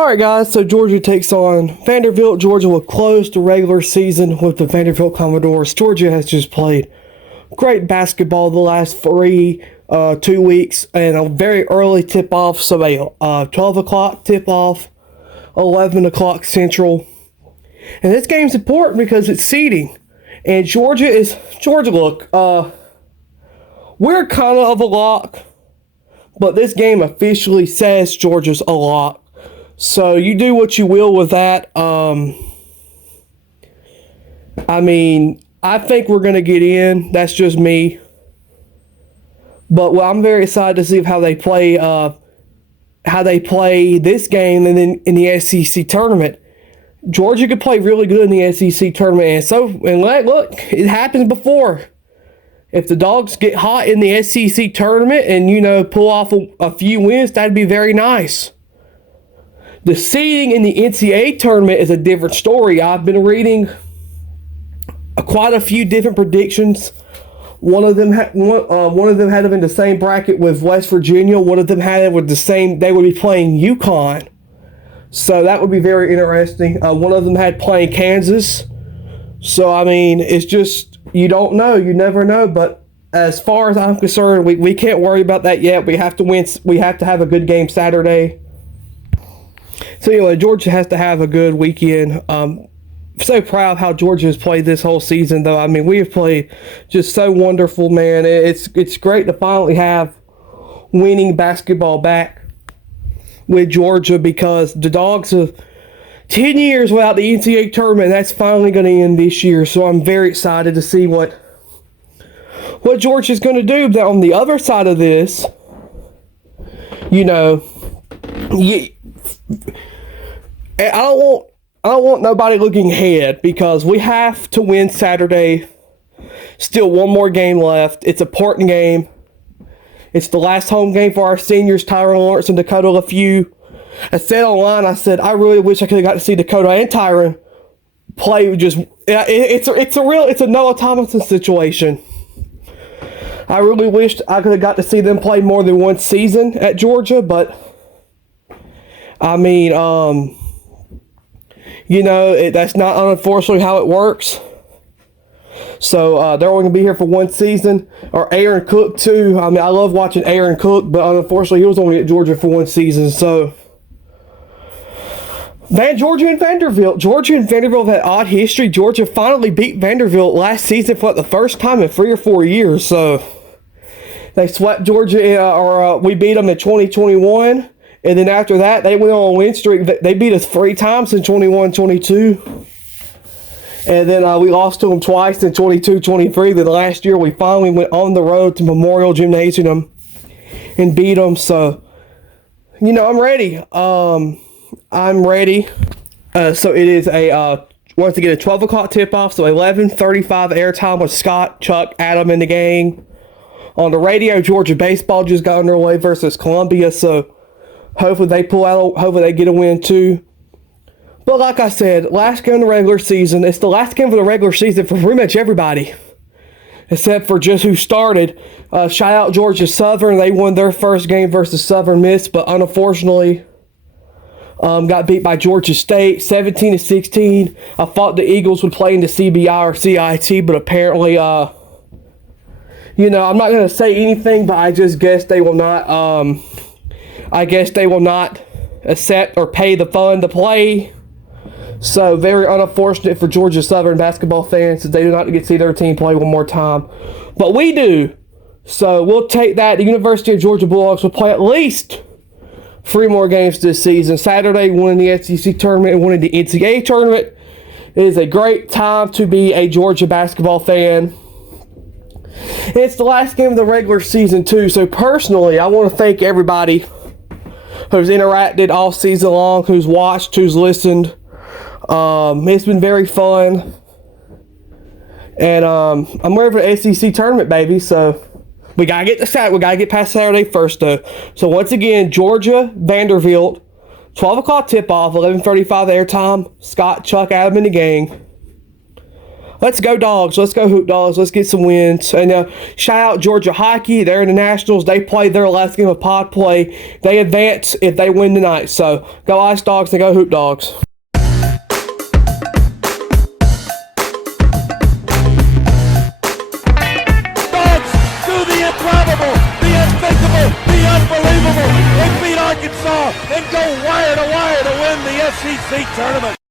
Alright guys, so Georgia takes on Vanderbilt. Georgia will close the regular season with the Vanderbilt Commodores. Georgia has just played great basketball the last 2 weeks, and a very early tip-off, so a 12 o'clock tip-off, 11 o'clock Central. And this game's important because it's seeding. And Georgia, look, we're kind of a lock, but this game officially says Georgia's a lock. So you do what you will with that. I mean, I think we're going to get in. That's just me. But I'm very excited to see how they play this game and then in the SEC tournament. Georgia could play really good in the SEC tournament. And look, it happens before. If the Dawgs get hot in the SEC tournament and, pull off a few wins, that'd be very nice. The seeding in the NCAA tournament is a different story. I've been reading quite a few different predictions. One of them had them in the same bracket with West Virginia. One of them had it with the same. They would be playing UConn, so that would be very interesting. One of them had playing Kansas. So I mean, it's just you don't know. You never know. But as far as I'm concerned, we can't worry about that yet. We have to win. We have to have a good game Saturday. So anyway, Georgia has to have a good weekend. So proud of how Georgia has played this whole season, though. I mean, we have played just so wonderful, man. It's great to finally have winning basketball back with Georgia, because the Dawgs have 10 years without the NCAA tournament. That's finally going to end this year. So I'm very excited to see what Georgia's going to do. But on the other side of this, I don't want nobody looking ahead, because we have to win Saturday. Still one more game left. It's an important game. It's the last home game for our seniors, Tyron Lawrence and Dakota LaFew. I said online, I really wish I could have got to see Dakota and Tyron play. It's a Noah Thomason situation. I really wished I could have got to see them play more than one season at Georgia, but I mean, that's not unfortunately how it works. So they're only going to be here for one season. Or Aaron Cook, too. I mean, I love watching Aaron Cook, but unfortunately he was only at Georgia for one season. So Georgia and Vanderbilt had odd history. Georgia finally beat Vanderbilt last season for the first time in 3 or 4 years. So they swept Georgia, we beat them in 2021. And then after that, they went on a win streak. They beat us 3 times in 21-22. And then we lost to them twice in 22-23. Then last year, we finally went on the road to Memorial Gymnasium and beat them. So, I'm ready. I'm ready. So it is once again, a 12 o'clock tip-off. So 11:35 airtime with Scott, Chuck, Adam, and the gang. On the radio, Georgia baseball just got underway versus Columbia. So hopefully they pull out. Hopefully they get a win too. But like I said, last game of the regular season. It's the last game of the regular season for pretty much everybody, except for just who started. Shout out Georgia Southern. They won their first game versus Southern Miss, but unfortunately got beat by Georgia State 17-16. I thought the Eagles would play in the CBI or CIT, but apparently, I'm not going to say anything, but I just guess they will not. I guess they will not accept or pay the fund to play. So very unfortunate for Georgia Southern basketball fans that they do not get to see their team play one more time. But we do. So we'll take that. The University of Georgia Bulldogs will play at least 3 more games this season. Saturday, winning the SEC tournament and winning the NCAA tournament. It is a great time to be a Georgia basketball fan. And it's the last game of the regular season too. So personally, I want to thank everybody who's interacted all season long, who's watched, who's listened. It's been very fun. And I'm ready for the SEC tournament, baby. So we gotta get past Saturday first, though. So once again, Georgia, Vanderbilt, 12 o'clock tip-off, 11:35 airtime. Scott, Chuck, Adam, and the gang. Let's go Dogs. Let's go Hoop Dogs. Let's get some wins. And shout out Georgia Hockey. They're in the Nationals. They played their last game of pod play. They advance if they win tonight. So go Ice Dogs and go Hoop Dogs. The unthinkable, the unbelievable. They beat Arkansas and go wire to wire to win the SEC tournament.